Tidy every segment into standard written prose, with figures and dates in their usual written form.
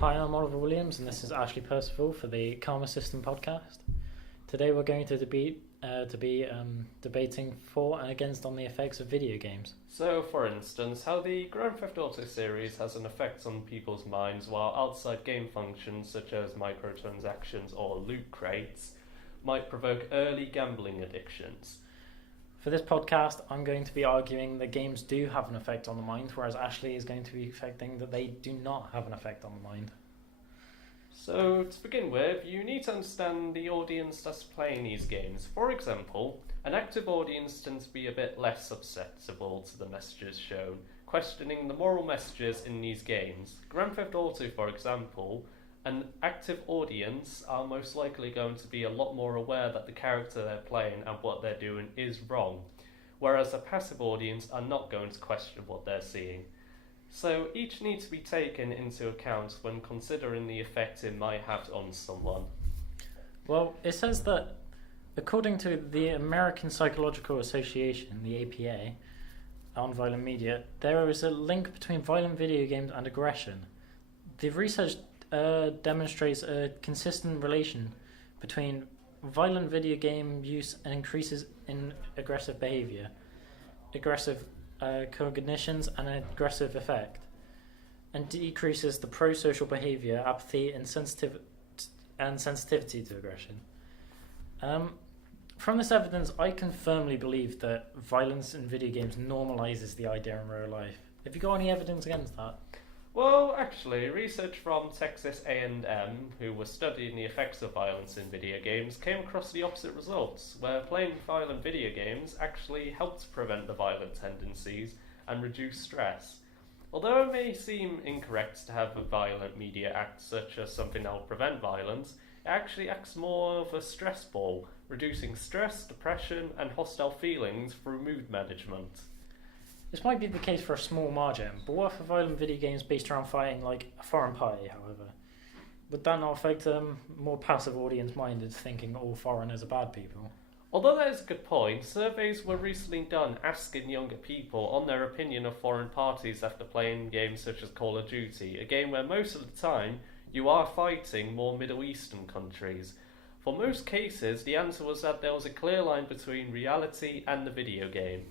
Hi, I'm Oliver Williams, and this is Ashley Percival for the Karma System podcast. Today, we're going to debating for and against on the effects of video games. So, for instance, how the Grand Theft Auto series has an effect on people's minds, while outside game functions such as microtransactions or loot crates might provoke early gambling addictions. For this podcast, I'm going to be arguing that games do have an effect on the mind, whereas Ashley is going to be affecting that they do not have an effect on the mind. So, to begin with, you need to understand the audience that's playing these games. For example, an active audience tends to be a bit less susceptible to the messages shown, questioning the moral messages in these games. Grand Theft Auto, for example, an active audience are most likely going to be a lot more aware that the character they're playing and what they're doing is wrong, whereas a passive audience are not going to question what they're seeing. So each needs to be taken into account when considering the effect it might have on someone. Well, it says that according to the American Psychological Association, the APA, on violent media, there is a link between violent video games and aggression. The research demonstrates a consistent relation between violent video game use and increases in aggressive behavior, aggressive cognitions, and an aggressive effect, and decreases the pro-social behavior, apathy, and sensitivity to aggression. From this evidence, I can firmly believe that violence in video games normalizes the idea in real life. Have you got any evidence against that? Well, actually, research from Texas A&M, who were studying the effects of violence in video games, came across the opposite results, where playing violent video games actually helped prevent the violent tendencies and reduce stress. Although it may seem incorrect to have a violent media act such as something that will prevent violence, it actually acts more of a stress ball, reducing stress, depression, and hostile feelings through mood management. This might be the case for a small margin, but what if a violent video game is based around fighting like a foreign party, however? Would that not affect a more passive audience minded thinking all foreigners are bad people? Although that is a good point, surveys were recently done asking younger people on their opinion of foreign parties after playing games such as Call of Duty, a game where most of the time you are fighting more Middle Eastern countries. For most cases, the answer was that there was a clear line between reality and the video game.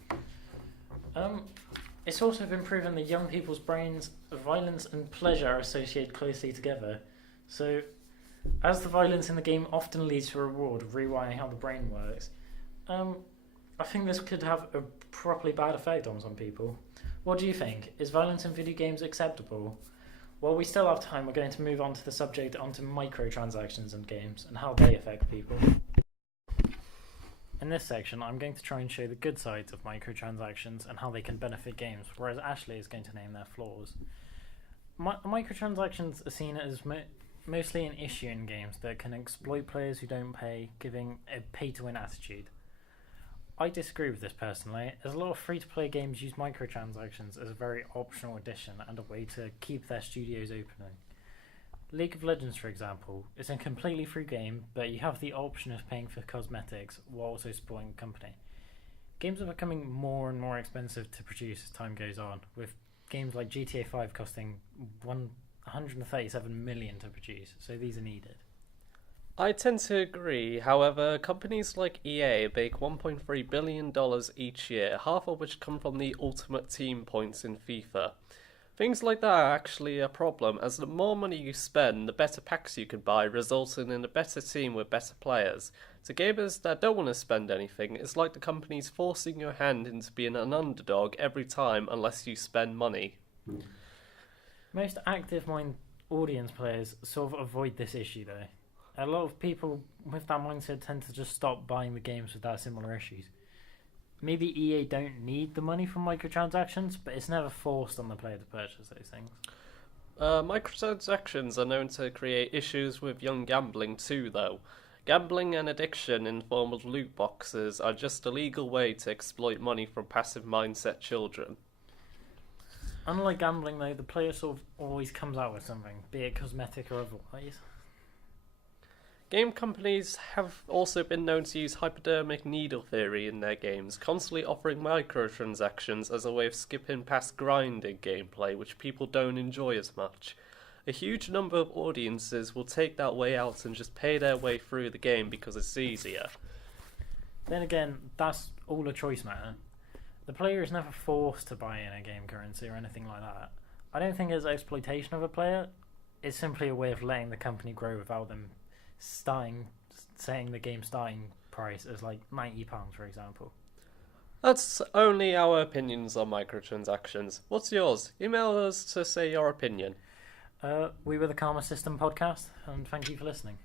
It's also been proven that young people's brains, violence and pleasure are associated closely together. So, as the violence in the game often leads to a reward, rewiring how the brain works, I think this could have a properly bad effect on some people. What do you think? Is violence in video games acceptable? While we still have time, we're going to move on to the subject onto microtransactions in games and how they affect people. In this section, I'm going to try and show the good sides of microtransactions and how they can benefit games, whereas Ashley is going to name their flaws. Microtransactions are seen as mostly an issue in games that can exploit players who don't pay, giving a pay-to-win attitude. I disagree with this personally, as a lot of free-to-play games use microtransactions as a very optional addition and a way to keep their studios opening. League of Legends, for example, is a completely free game, but you have the option of paying for cosmetics while also supporting the company. Games are becoming more and more expensive to produce as time goes on, with games like GTA 5 costing $137 million to produce, so these are needed. I tend to agree. However, companies like EA make $1.3 billion each year, half of which come from the Ultimate Team points in FIFA. Things like that are actually a problem, as the more money you spend, the better packs you can buy, resulting in a better team with better players. To gamers that don't want to spend anything, it's like the company's forcing your hand into being an underdog every time unless you spend money. Most active audience players sort of avoid this issue though. A lot of people with that mindset tend to just stop buying the games without similar issues. Maybe EA don't need the money from microtransactions, but it's never forced on the player to purchase those things. Microtransactions are known to create issues with young gambling too, though. Gambling and addiction in the form of loot boxes are just a legal way to exploit money from passive mindset children. Unlike gambling though, the player sort of always comes out with something, be it cosmetic or otherwise. Game companies have also been known to use hypodermic needle theory in their games, constantly offering microtransactions as a way of skipping past grinding gameplay, which people don't enjoy as much. A huge number of audiences will take that way out and just pay their way through the game because it's easier. Then again, that's all a choice matter. The player is never forced to buy in a game currency or anything like that. I don't think it's exploitation of a player. It's simply a way of letting the company grow without them saying the game starting price as like £90, for example. That's only our opinions on microtransactions. What's yours? Email us to say your opinion. We were the Karma System podcast, and thank you for listening.